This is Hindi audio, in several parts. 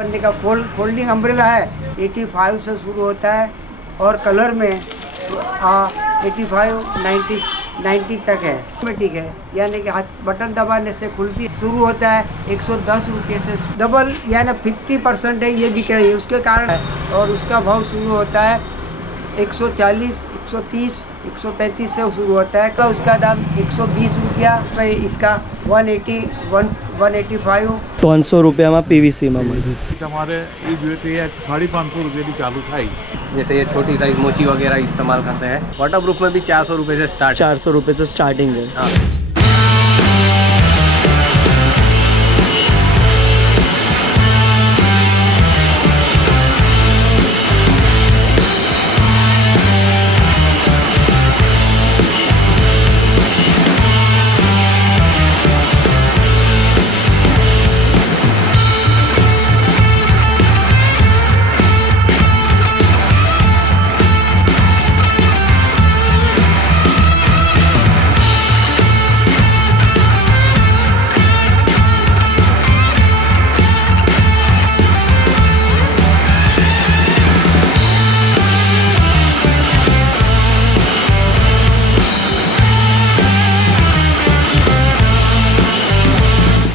बनने का फोल्डिंग अम्ब्रेला है 85 से शुरू होता है और कलर में 85 90 तक है। ऑटोमेटिक है यानी कि हाथ बटन दबाने से खुलती शुरू होता है 110 रुपये से डबल यानी 50% है ये बिक रही है उसके कारण है। और उसका भाव शुरू होता है 140 130 135 से शुरू होता है। उसका दाम 120 रुपया पे इसका 185 ₹300 में पीवीसी में मળી તમારે એ જોઈએ એ 550 रुपये चालू થાય। जैसे ये छोटी साइज मोची वगैरह इस्तेमाल करते हैं। वाटर प्रूफ में भी 400 रुपये से स्टार्ट। 400 रुपये से स्टार्टिंग है। हाँ।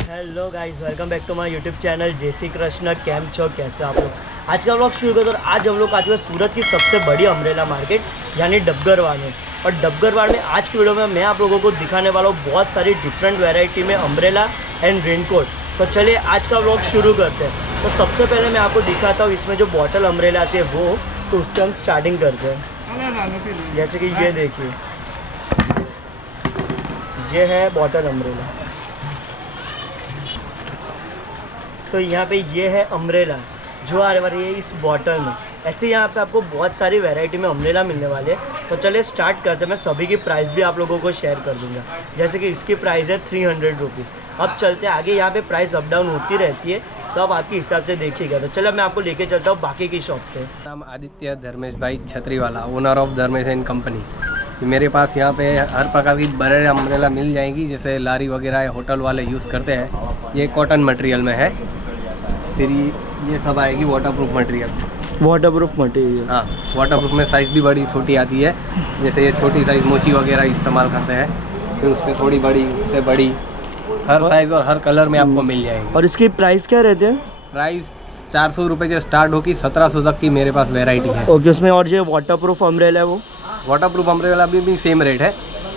Hello guys, welcome back to my YouTube channel. जय श्री कृष्ण। कैम छो, कैसे आप लोग? आज का व्लॉग शुरू करते हैं। आज हम लोग आज हुए सूरत की सबसे बड़ी अम्ब्रेला मार्केट यानी डबगरवाड़ में। और डबगरवाड़ में आज की वीडियो में मैं आप लोगों को दिखाने वाला हूँ बहुत सारी डिफरेंट वैरायटी में अम्ब्रेला एंड रेनकोट। तो चलिए आज का व्लॉग शुरू करते हैं। तो सबसे पहले मैं आपको दिखाता हूँ इसमें जो बॉटल अम्ब्रेला आती है वो, तो उससे हम स्टार्टिंग करते हैं। जैसे कि ये देखिए, ये है बॉटल अम्ब्रेला। तो यहाँ पे ये है अम्ब्रेला जो आ रही है इस बॉटल में। ऐसे यहाँ पे आपको बहुत सारी वैरायटी में अम्ब्रेला मिलने वाले हैं। तो चलिए स्टार्ट करते हैं। मैं सभी की प्राइस भी आप लोगों को शेयर कर दूंगा। जैसे कि इसकी प्राइस है 300 रुपीज़। अब चलते हैं आगे। यहाँ पे प्राइस अप डाउन होती रहती है तो आप आपके हिसाब से देखिएगा। तो चलो मैं आपको लेके चलता हूँ बाकी की शॉप पे। नाम Aditya Dharmesh Bhai Chhatriwala, owner of Dharmesh and company. मेरे पास यहाँ पे हर प्रकार की बड़े अम्ब्रेला मिल जाएंगी, जैसे लारी वगैरह होटल वाले यूज़ करते हैं। ये कॉटन मटेरियल में है। फिर ये सब आएगी वाटरप्रूफ मटेरियल। वाटरप्रूफ मटेरियल, हाँ, वाटरप्रूफ में साइज़ भी बड़ी छोटी आती है। जैसे ये छोटी साइज़ मोची वगैरह इस्तेमाल करते हैं। फिर उससे थोड़ी बड़ी, उससे बड़ी, हर साइज़ और हर कलर में आपको मिल जाएगी। और इसकी प्राइस क्या रहते हैं? प्राइस 400 रुपये से स्टार्ट होगी, 1700 तक की मेरे पास वैरायटी है। ओके, उसमें और जो वाटरप्रूफ अम्ब्रेला है वो? वाटरप्रूफ अम्ब्रेला भी सेम रेट है,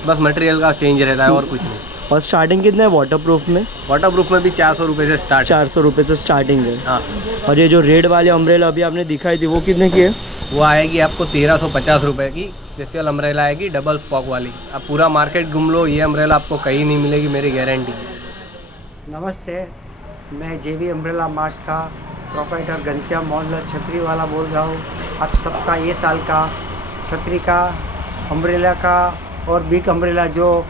बस मटेरियल का चेंज रहता है और कुछ नहीं। और स्टार्टिंग कितने है वाटरप्रूफ में? वाटरप्रूफ में भी 400 रुपये से स्टार्ट। 400 रुपये से स्टार्टिंग है। हाँ। और ये जो रेड वाली अम्ब्रेला अभी आपने दिखाई थी वो कितने की है? वो आएगी आपको 1350 रुपये की। स्पेशल अम्ब्रेला आएगी डबल स्पॉक वाली। आप पूरा मार्केट घूम लो, ये अम्ब्रेला आपको कहीं नहीं मिलेगी, मेरी गारंटी। नमस्ते, मैं जेबी अम्ब्रेला मार्ट का प्रोप्राइटर घनश्याम मोहल्ला छतरीवाला बोल रहा हूँ। आप सबका ये साल का छतरी का, अम्ब्रेला का और बिग अम्ब्रेला जो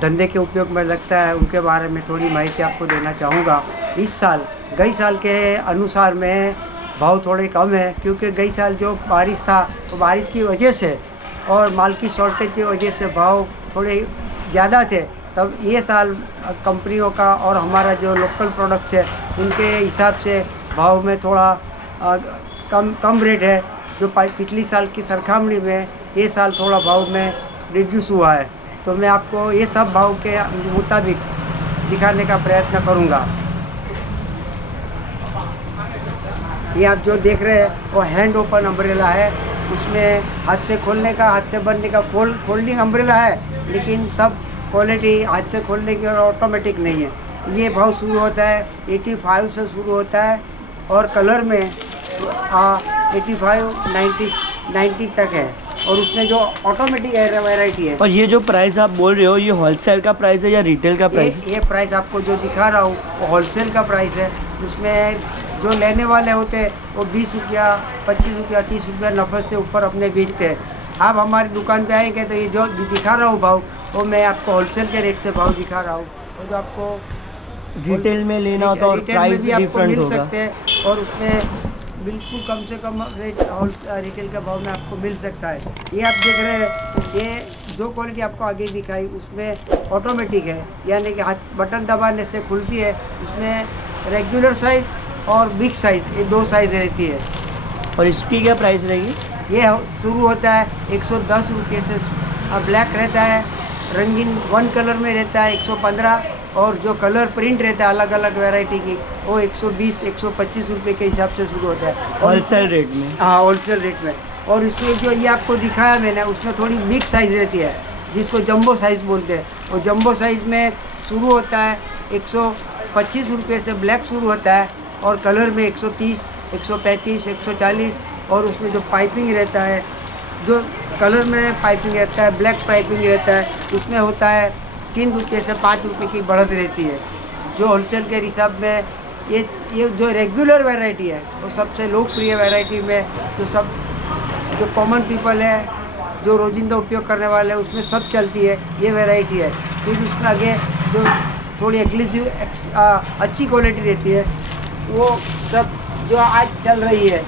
धंधे के उपयोग में लगता है उनके बारे में थोड़ी माहिती आपको देना चाहूँगा। इस साल गई साल के अनुसार में भाव थोड़े कम है, क्योंकि गई साल जो बारिश था तो बारिश की वजह से और माल की शॉर्टेज की वजह से भाव थोड़े ज़्यादा थे। तब ये साल कंपनियों का और हमारा जो लोकल प्रोडक्ट्स है उनके हिसाब से भाव में थोड़ा कम रेट है। जो पिछली साल की सरखामणी में ये साल थोड़ा भाव में रिड्यूस हुआ है। तो मैं आपको ये सब भाव के मुताबिक दिखाने का प्रयत्न करूंगा। ये आप जो देख रहे हैं वो हैंड ओपन अम्ब्रेला है। उसमें हाथ से खोलने का, हाथ से बनने का फोल्डिंग अम्ब्रेला है, लेकिन सब क्वालिटी हाथ से खोलने की और ऑटोमेटिक नहीं है। ये भाव शुरू होता है 85 से शुरू होता है और कलर में 85 90 तक है। और उसमें जो ऑटोमेटिक वैरायटी है। और ये जो प्राइस आप बोल रहे हो ये होलसेल का प्राइस है या रिटेल का प्राइस है? ये प्राइस आपको जो दिखा रहा हूँ वो होलसेल का प्राइस है। उसमें जो लेने वाले होते हैं वो 20 रुपया 25 रुपया 30 रुपया नफ़े से ऊपर अपने बेचते हैं। आप हमारी दुकान पे आएंगे तो ये जो दिखा रहा हूँ भाव वो मैं आपको होलसेल के रेट से भाव दिखा रहा हूँ। और जो आपको रिटेल में लेना होता है और प्राइस भी डिफरेंट होगा। सकते हैं और उसमें बिल्कुल कम से कम रेट रिटेल के भाव में आपको मिल सकता है। ये आप देख रहे हैं, ये जो क्वालिटी आपको आगे दिखाई उसमें ऑटोमेटिक है, यानी कि हाथ बटन दबाने से खुलती है। इसमें रेगुलर साइज़ और बिग साइज़, ये 2 साइज़ रहती है। और इसकी क्या प्राइस रहेगी? ये शुरू होता है 110 रुपये से, और ब्लैक रहता है, रंगीन 1 कलर में रहता है 115, और जो कलर प्रिंट रहता है अलग अलग वैरायटी की वो 120-125 रुपये के हिसाब से शुरू होता है होलसेल रेट में। हाँ, होलसेल रेट में। और इसमें जो ये आपको दिखाया मैंने, उसमें थोड़ी बिग साइज़ रहती है जिसको जंबो साइज़ बोलते हैं। और जंबो साइज़ में शुरू होता है 125 रुपये से ब्लैक शुरू होता है, और कलर में 130, 135, 140, और उसमें जो पाइपिंग रहता है, जो कलर में पाइपिंग रहता है, ब्लैक पाइपिंग रहता है, उसमें होता है 3 रुपये से 5 रुपये की बढ़त रहती है। जो होलसेल के हिसाब में ये जो रेगुलर वैरायटी है वो सबसे लोकप्रिय वैरायटी में, जो कॉमन पीपल है, जो रोजिंदा उपयोग करने वाले हैं, उसमें सब चलती है ये वैरायटी है। फिर उसमें आगे जो थोड़ी एक्सक्लूसिव अच्छी क्वालिटी रहती है वो सब जो आज चल रही है,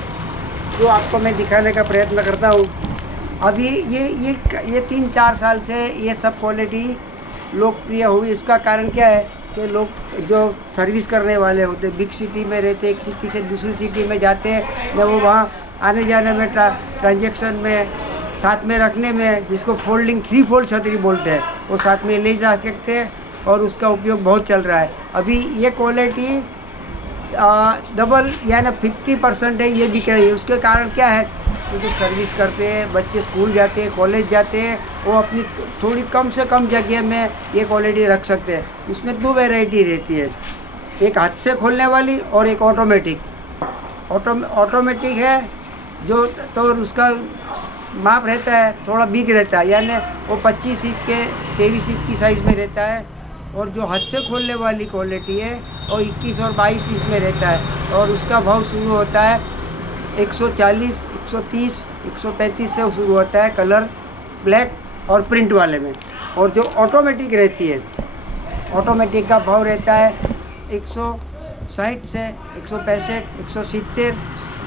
जो आपको मैं दिखाने का प्रयत्न करता हूँ। अभी ये 3-4 साल से ये सब क्वालिटी लोकप्रिय हुई। इसका कारण क्या है कि लोग जो सर्विस करने वाले होते, बिग सिटी में रहते, एक सिटी से दूसरी सिटी में जाते हैं न, वो वहाँ आने जाने में ट्रांजैक्शन में साथ में रखने में, जिसको फोल्डिंग 3 फोल्ड छतरी बोलते हैं, वो साथ में ले जा सकते हैं, और उसका उपयोग बहुत चल रहा है। अभी ये क्वालिटी डबल यानी 50% है, ये बिक रही है। उसके कारण क्या है, क्योंकि सर्विस करते हैं, बच्चे स्कूल जाते हैं, कॉलेज जाते हैं, वो अपनी थोड़ी कम से कम जगह में ये क्वालिटी रख सकते हैं। उसमें 2 वैरायटी रहती है, एक हाथ से खोलने वाली और एक ऑटोमेटिक। ऑटोमेटिक है जो, तो उसका माप रहता है थोड़ा बिग रहता है, यानी वो 25 इंच के 23 इंच की साइज़ में रहता है। और जो हाथ से खोलने वाली क्वालिटी है वो 21 और 22 इंच में रहता है, और उसका भाव शुरू होता है 140, 130, 135 से शुरू होता है, कलर ब्लैक और प्रिंट वाले में। और जो ऑटोमेटिक रहती है, ऑटोमेटिक का भाव रहता है 160 से 165, 170।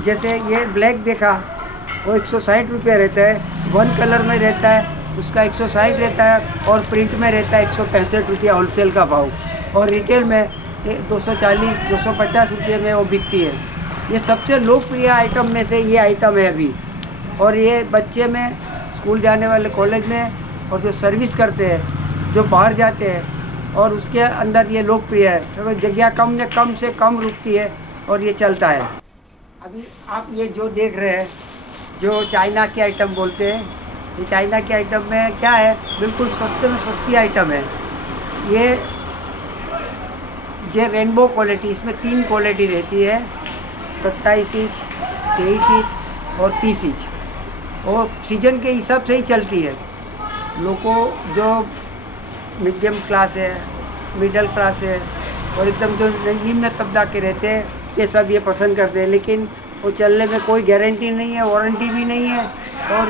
जैसे ये ब्लैक देखा वो 160 रुपये रहता है, 1 कलर में रहता है उसका 160 रहता है, और प्रिंट में रहता है 165 रुपया होलसेल का भाव, और रिटेल में 240, 250 रुपये में वो बिकती है। ये सबसे लोकप्रिय आइटम में से ये आइटम है अभी। और ये बच्चे में, स्कूल जाने वाले, कॉलेज में, और जो सर्विस करते हैं, जो बाहर जाते हैं, और उसके अंदर ये लोकप्रिय है। तो जगह कम से कम रुकती है और ये चलता है। अभी आप ये जो देख रहे हैं, जो चाइना के आइटम बोलते हैं, ये चाइना के आइटम में क्या है, बिल्कुल सस्ते में सस्ती आइटम है। ये रेनबो क्वालिटी, इसमें 3 क्वालिटी रहती है, 27 इंच, 23 इंच और 30 इंच। और सीजन के हिसाब से ही चलती है। लोगों जो मीडियम क्लास है, मिडिल क्लास है, और एकदम जो निम्न तबका के रहते हैं, ये सब ये पसंद करते हैं। लेकिन वो चलने में कोई गारंटी नहीं है, वारंटी भी नहीं है, और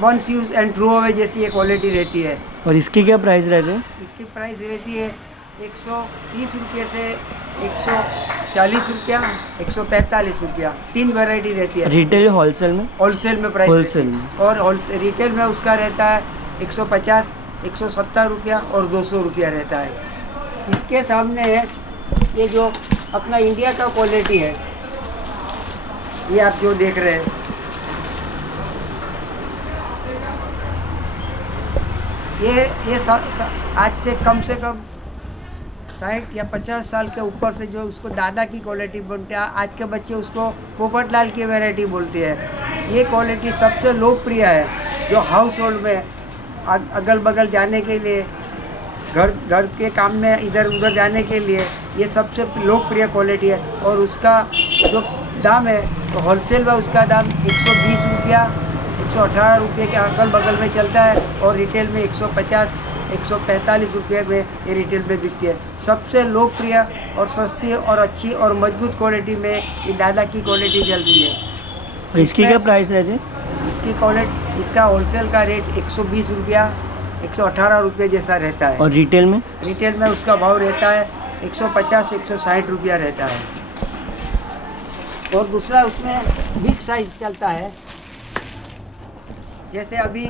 once use and throw away जैसी ये क्वालिटी रहती है। और इसकी क्या प्राइस रहती है? इसकी प्राइस रहती है 130 रुपये से 140 रुपया, 145 रुपया, 3 वैरायटी रहती है। रिटेल होलसेल में? होलसेल में प्राइस, होलसेल में। और रिटेल में उसका रहता है 150, 170 रुपया और 200 रुपया रहता है। इसके सामने है ये जो अपना इंडिया का क्वालिटी है, ये आप जो देख रहे हैं, ये आज से कम 60 या 50 साल के ऊपर से जो उसको दादा की क्वालिटी बोलते हैं, आज के बच्चे उसको पोपट लाल की वैरायटी बोलते हैं। ये क्वालिटी सबसे लोकप्रिय है, जो हाउस होल्ड में अगल बगल जाने के लिए, घर के काम में इधर उधर जाने के लिए ये सबसे लोकप्रिय क्वालिटी है। और उसका जो दाम है, तो होलसेल में उसका दाम 120 रुपया, 118 रुपये के अगल बगल में चलता है, और रिटेल में 150, 145 रुपये में ये रिटेल में बिकती है। सबसे लोकप्रिय और सस्ती और अच्छी और मजबूत क्वालिटी में ये दादा की क्वालिटी चलती है। और इसकी क्या प्राइस रहती है? इसकी क्वालिटी, इसका होलसेल का रेट 120 रुपया, 118 रुपये जैसा रहता है। और रिटेल में? रिटेल में उसका भाव रहता है 150, 160 रुपया रहता है। और दूसरा उसमें बिग साइज चलता है। जैसे अभी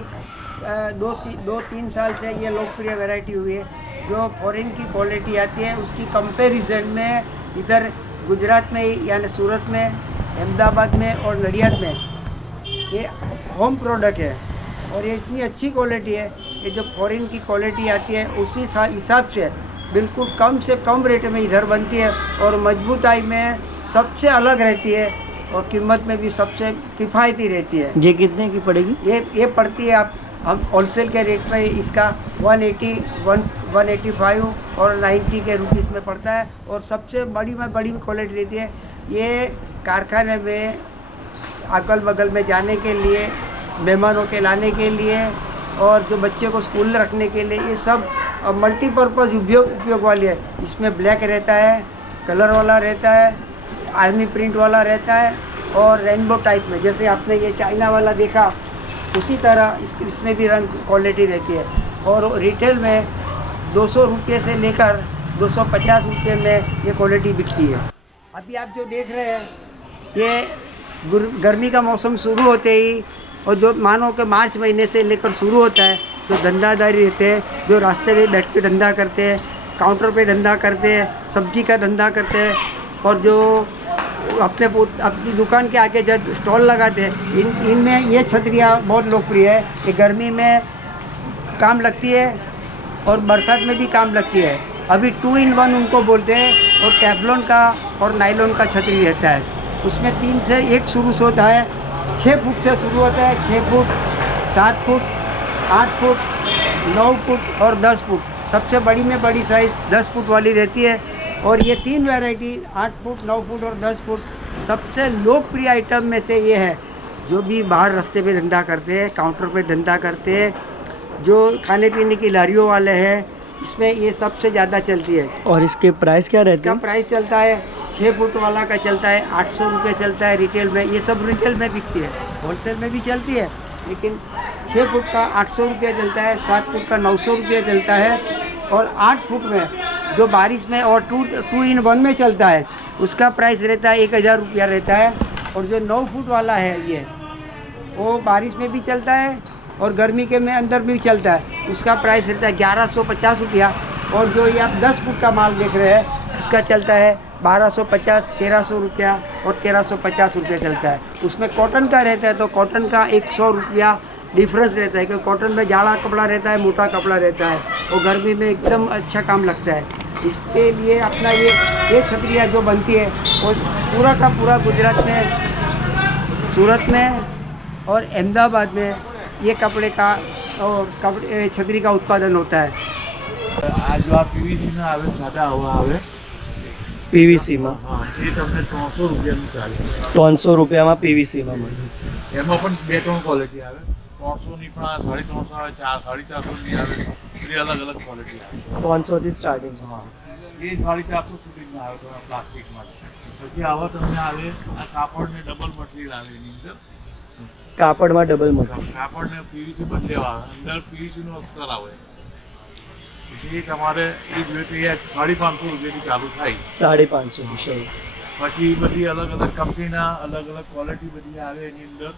2-3 साल से ये लोकप्रिय वैरायटी हुई है, जो फॉरेन की क्वालिटी आती है उसकी कंपैरिजन में इधर गुजरात में ही यानी सूरत में, अहमदाबाद में और नडियाद में ये होम प्रोडक्ट है और ये इतनी अच्छी क्वालिटी है। ये जो फॉरेन की क्वालिटी आती है उसी हिसाब से बिल्कुल कम से कम रेट में इधर बनती है और मजबूताई में सबसे अलग रहती है और कीमत में भी सबसे किफ़ायती रहती है। ये कितने की पड़ेगी? ये पड़ती है आप हम होलसेल के रेट में इसका 180, 185 और 90 के रुपीज़ में पड़ता है और सबसे बड़ी क्वालिटी रहती है। ये कारखाने में अगल बगल में जाने के लिए, मेहमानों के लाने के लिए और जो बच्चे को स्कूल रखने के लिए, ये सब मल्टीपर्पज़ उपयोग वाली है। इसमें ब्लैक रहता है, कलर वाला रहता है, आर्मी प्रिंट वाला रहता है और रेनबो टाइप में, जैसे आपने ये चाइना वाला देखा उसी तरह इसमें भी रंग क्वालिटी रहती है। और रिटेल में 200 रुपये से लेकर 250 रुपये में ये क्वालिटी बिकती है। अभी आप जो देख रहे हैं ये गर्मी का मौसम शुरू होते ही और जो मानो कि मार्च महीने से लेकर शुरू होता है, जो धंधादारी रहते हैं, जो रास्ते में बैठ के धंधा करते हैं, काउंटर पे धंधा करते हैं, सब्जी का धंधा करते हैं और जो अपनी दुकान के आगे जब स्टॉल लगाते हैं, इनमें ये छतरियाँ बहुत लोकप्रिय है। ये गर्मी में काम लगती है और बरसात में भी काम लगती है। अभी 2 in 1 उनको बोलते हैं और टेफ्लॉन का और नायलॉन का छतरी रहता है। उसमें 3 से 1 शुरू से होता है, 6 फुट से शुरू होता है, 6 फुट, 7 फुट, 8 फुट, 9 फुट और 10 फुट। सबसे बड़ी में बड़ी साइज़ 10 फुट वाली रहती है और ये 3 वैरायटी 8 फुट, 9 फुट और 10 फुट सबसे लोकप्रिय आइटम में से ये है। जो भी बाहर रास्ते पे धंधा करते हैं, काउंटर पे धंधा करते हैं, जो खाने पीने की लारियों वाले हैं, इसमें ये सबसे ज़्यादा चलती है। और इसके प्राइस क्या रहते इसका हैं? प्राइस चलता है 6 फुट वाला का चलता है 800 रुपये चलता है रिटेल में। ये सब रिटेल में बिकती है, होलसेल में भी चलती है, लेकिन 6 फुट का 800 रुपये चलता है, 7 फुट का 900 रुपये चलता है और 8 फुट में जो बारिश में और 2 in 1 में चलता है उसका प्राइस रहता है 1000 रुपया रहता है। और जो 9 फुट वाला है ये वो बारिश में भी चलता है और गर्मी के में अंदर भी चलता है, उसका प्राइस रहता है 1150 रुपया। और जो ये आप 10 फुट का माल देख रहे हैं उसका चलता है 1250, 1300 रुपया और 1350 रुपया चलता है। उसमें कॉटन का रहता है तो कॉटन का 100 रुपया डिफरेंस रहता है, क्योंकि कॉटन में जाड़ा कपड़ा रहता है, मोटा कपड़ा रहता है और गर्मी में एकदम अच्छा काम लगता है। इसके लिए अपना ये छतरियाँ जो बनती है वो पूरा का पूरा गुजरात में, सूरत में और अहमदाबाद में ये कपड़े का और छतरी का उत्पादन होता है। આ જો આ પીવીસી ના આવે સાદા હવા આવે PVC માં હા એ તમને 300 રૂપિયાનું ચાલે 300 રૂપિયામાં PVC માં મળે. એમાં પણ 2-3 ક્વોલિટી આવે 300 ની પણ 350 આવે 450 ની આવે બધી અલગ અલગ ક્વોલિટી આવે 300 થી સ્ટાર્ટિંગ છે. હા એ 450 સુધીમાં આવે તો પ્લાસ્ટિક માટે પછી આવા તમને આવે આ કાપડ ને ડબલ મટીરિયલ આવે એની અંદર કાપડમાં ડબલ મટીરિયલ કાપડ ને પીવીસી બંને આવે અંદર પીવીસી નું અસ્તર આવે એ તમારે એ જોઈએ તો એ 550 રૂપિયાથી ચાલુ થાય 550 ની શરૂ. પછી બધી અલગ અલગ કંપનીના અલગ અલગ ક્વોલિટી બધી આવે એની અંદર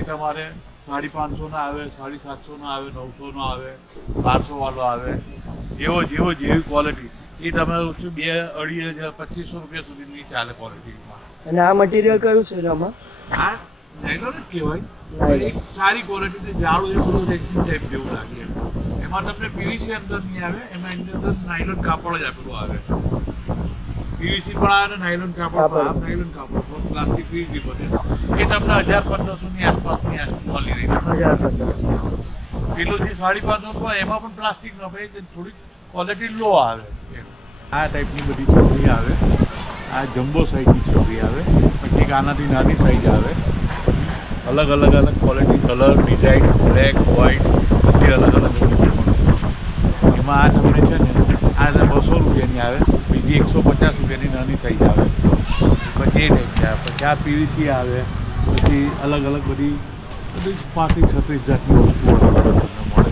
એ તમારે 550 ના આવે 750 ના આવે 900 નો આવે 1200 વાળો આવે જેવી ક્વોલિટી એ તમારે 2-2,500 2500 રૂપિયા સુધીની ચાલે ક્વોલિટીમાં. અને આ મટીરિયલ કયું છે આમાં? આ નાયલોન જ કહેવાય એક સારી ક્વોલિટી જાડું એ બધું રેક્સિંગ ટાઈપ જેવું લાગે એમાં તમને પીવીસી અંદર નહીં આવે એમાં એની અંદર નાયલોન કાપડ જ આપેલું આવે પીવીસી પણ આવે ને નાયલોન કાપડ પણ આવે નાયલોન કાપડ પ્લાસ્ટિક પીવીસી બને એ તમને 1500 ની આસપાસની મળી રહી 1500 પેલું જે 550 એમાં પણ પ્લાસ્ટિક ન હોય થોડી ક્વોલિટી લો આવે આ ટાઈપની બધી છોકરી આવે આ જમ્બો સાઇઝની છોકરી આવે પછી એક આનાથી નાની સાઇઝ આવે અલગ quality colour design black white બધી અલગ એમાં આ તમને છે ને આ 200 રૂપિયાની આવે બીજી 150 રૂપિયાની નાની સાઇઝ આવે પછી એ ટાઈપની આવે પછી આ પીવીસી આવે પછી અલગ બધી 35-36 જાતની વસ્તુઓ તમને મળે.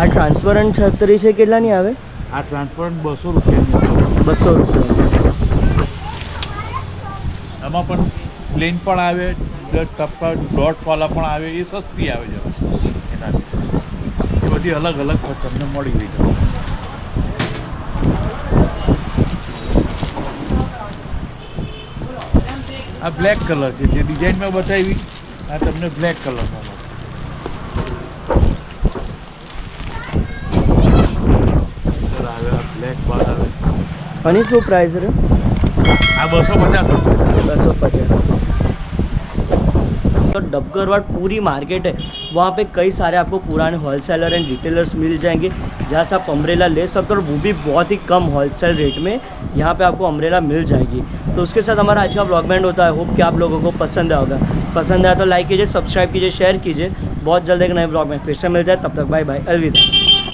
આ ટ્રાન્સપરન્ટ છત્રી છે કેટલાની આવે? આ ટ્રાન્સપરન્ટ 200 રૂપિયાની આવે 200 રૂપિયા. એમાં પણ પ્લેન પણ આવે ટપ્પા ડોટવાળા પણ આવે એ સસ્તી આવે જરા એનાથી એ બધી અલગ તમને મળી ગઈ તમને આ બ્લેક કલર છે, જે ડિઝાઇનમાં બતાવી આ તમને બ્લેક કલરમાં મળશે. કલર આવે, આ બ્લેક બાર આવે. અને શું પ્રાઇસ છે? આ 250 રૂપિયા. 250. तो डबगरवाड़ पूरी मार्केट है, वहाँ पे कई सारे आपको पुराने होलसेलर एंड रिटेलर्स मिल जाएंगे जहाँ से आप अम्ब्रेला ले सकते हो, और वो भी बहुत ही कम होलसेल रेट में यहाँ पे आपको अम्ब्रेला मिल जाएगी. तो उसके साथ हमारा आज का व्लॉग एंड होता है. होप कि आप लोगों को पसंद आया होगा. पसंद आया तो लाइक कीजिए, सब्सक्राइब कीजिए, शेयर कीजिए. बहुत जल्द एक नए व्लॉग में फिर से मिलते हैं. तब तक बाय बाय, अलविदा.